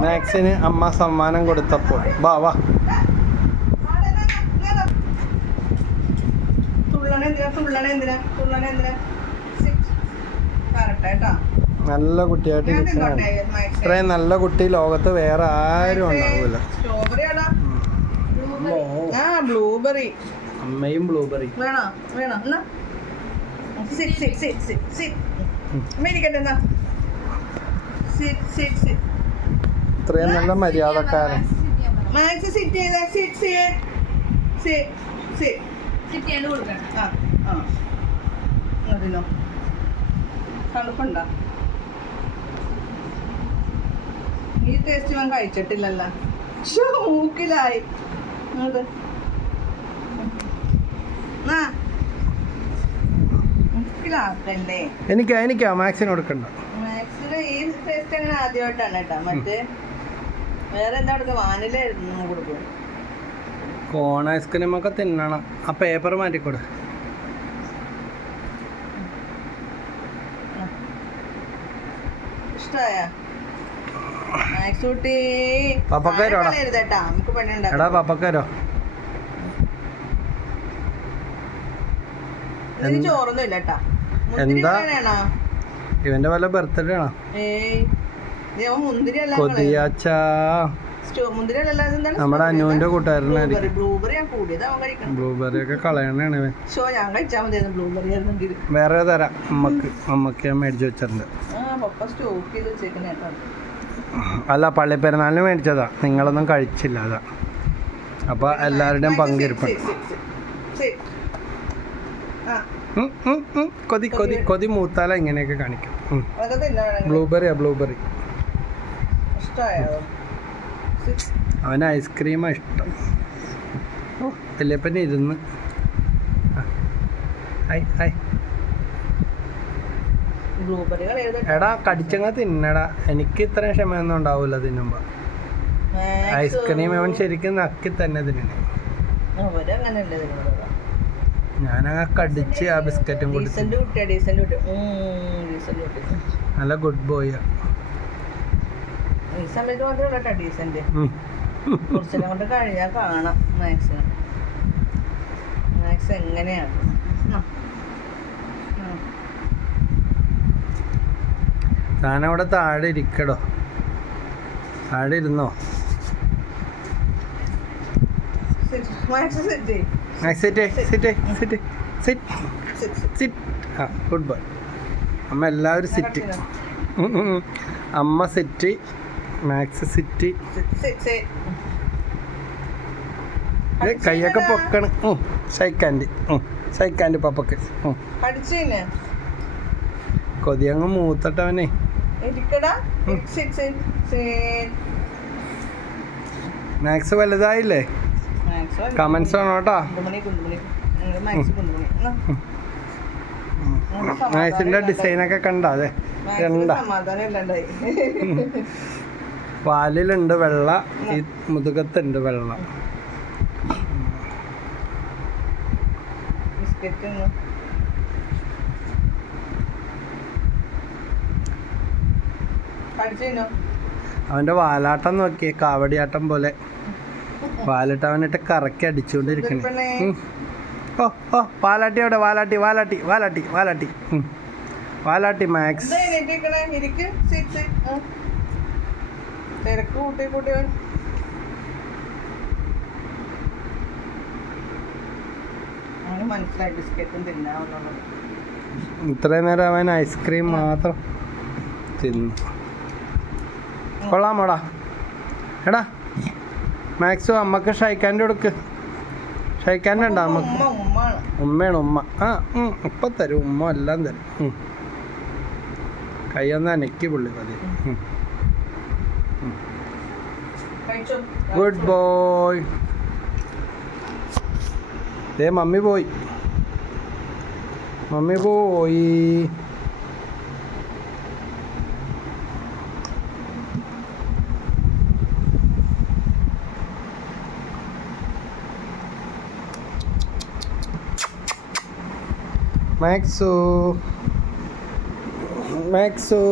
മാക്സിന് അമ്മ സമ്മാനം കൊടുത്തപ്പോൾ. വാ വാ. നല്ല കുട്ടിയായിട്ട് ഇത്രയും നല്ല കുട്ടി ലോകത്ത് വേറെ ആരും ഉണ്ടാവില്ല സ്ട്രോബെറി ആടാ ആ ബ്ലൂബെറി അമ്മയും ബ്ലൂബെറി വേണോ? വേണോ? Sit sit sit sit sit sit sit sit ഇത്രയും നല്ല മര്യാദക്കാരൻ. മാക്സ് സിറ്റ് ചെയ്ത സിറ്റ് സിറ്റ് സിറ്റ് സിറ്റ് ചിട്ടിയാണ്ട് കൊടുക്കണം. ആ ആ. അതിനോ തണുപ്പുണ്ടോ? ഈ ടേസ്റ്റ് ഞാൻ കഴിച്ചിട്ടില്ലല്ലോ. മൂക്കിലായി. ഇങ്ങോട്ട്. എനിക്കാ എനിക്കാ മാക്സിന് കൊടുക്കണ്ട. മാക്സിന് ഈ ടേസ്റ്റ് അങ്ങനെ ആദ്യമായിട്ടാണ് കേട്ടോ. മറ്റേ വേറെ എന്താ കൊടുക്കുക വാനില കൊടുക്കും കോൺ ഐസ്ക്രീം ഒക്കെ തിന്നണം. ആ പേപ്പർ മാറ്റിക്കൊടു. എടാ പപ്പക്കാരോ ചോറൊന്നും ഇല്ല എന്താ? ഇവന്റെ വല്ല ബർത്ത്ഡേ ആണോ? കൊതിയാച്ചാ നമ്മുടെ അനുവിന്റെ കൂട്ടുകാരനായിരിക്കും. ബ്ലൂബെറി ഒക്കെ കളയണാണ് വേറെ തരാം. അമ്മയ്ക്ക് അമ്മയ്ക്ക് ഞാൻ മേടിച്ചു വെച്ചിട്ടുണ്ട്. അല്ല പള്ളിപ്പെരുന്നാളിന് മേടിച്ചതാ. നിങ്ങളൊന്നും കഴിച്ചില്ല അതാ. അപ്പൊ എല്ലാവരുടെയും ഉം. കൊതി കൊതി കൊതി. മൂത്താല ഇങ്ങനെയൊക്കെ കാണിക്കും. ബ്ലൂബെറിയാ ബ്ലൂബെറി അവന് ഐസ്ക്രീമാ ഇഷ്ടം. ഓ വല്യപ്പനെ ഇരുന്ന്. എടാ കടിച്ചങ്ങ തിന്നടാ. എനിക്ക് ഇത്രയും ക്ഷമയൊന്നും ഉണ്ടാവൂല തിന്നുമ്പോ. ഐസ്ക്രീം അവൻ ശരിക്കും നക്കി തന്നെ തിന്നണേ. ഞാനങ്ങ കടിച്ച് ആ ബിസ്ക്കറ്റും കൊടുത്തു. നല്ല ഗുഡ് ബോയ്. ഈ സമയത്ത് മാത്രമേ കേട്ടോ ഡീസന്റ് കുറച്ചെല്ലാം കൊണ്ട് കഴിയാ കാണാം മാക്സ് മാക്സ് എങ്ങനെയാണ്. താനവിടെ താഴെ ഇരിക്കടോ. താഴെ ഇരുന്നോ? ആ ഗുഡ് ബൈ അമ്മ എല്ലാവരും സിറ്റ് അമ്മ സിറ്റ് മാക്സ് സിറ്റി കൈയൊക്കെ പൊക്കണ്. സൈക്കാൻഡ്. സൈക്കാൻഡ് പപ്പക്ക്. കൊതിയങ്ങ് മൂത്തട്ടവനെ. മാക്സ് വലുതായില്ലേ? കമൻസ് വേണം കേട്ടോ മാക്സിന്റെ ഡിസൈനൊക്കെ കണ്ടാ അതെ. രണ്ട. വാലിലുണ്ട് വെള്ള ഈ മുതുകത്തുണ്ട് വെള്ള. അവന്റെ വാലാട്ടം നോക്കിയേ കാവടിയാട്ടം പോലെ. വാലിട്ട് അവനിട്ട് കറക്കി അടിച്ചുകൊണ്ടിരിക്കണേ. ഓ ഓ വാലാട്ടി അവിടെ വാലാട്ടി വാലാട്ടി വാലാട്ടി വാലാട്ടി. വാലാട്ടി മാക്സ് എന്താ എണീറ്റിരിക്കണേ ഇരിക്ക് സിറ്റ് സിറ്റ് ആ. തിരക്ക് കൂട്ടി കൂട്ടി അവന് മനസ്സിലായി ബിസ്ക്കറ്റും തിന്നാവുന്നുള്ളത് ഇത്രയും നേരം അവൻ ഐസ്ക്രീം മാത്രം തിന്നു. കൊള്ളാമോടാ എടാ മാക്സിമം അമ്മയ്ക്ക് ഷൈക്കാന്റെ കൊടുക്ക്. ഷൈക്കാന്റെ ഉണ്ടോ അമ്മയ്ക്ക്? ഉമ്മ ഉമ്മയാണ് ഉമ്മ. ആ ഇപ്പം തരും ഉമ്മ എല്ലാം തരും. കൈ കൈയൊന്ന് അനക്കി പുള്ളി മതി. ഗുഡ് ബോയ് ദേ മമ്മി പോയി മമ്മി പോയി മാക്സു മാക്സു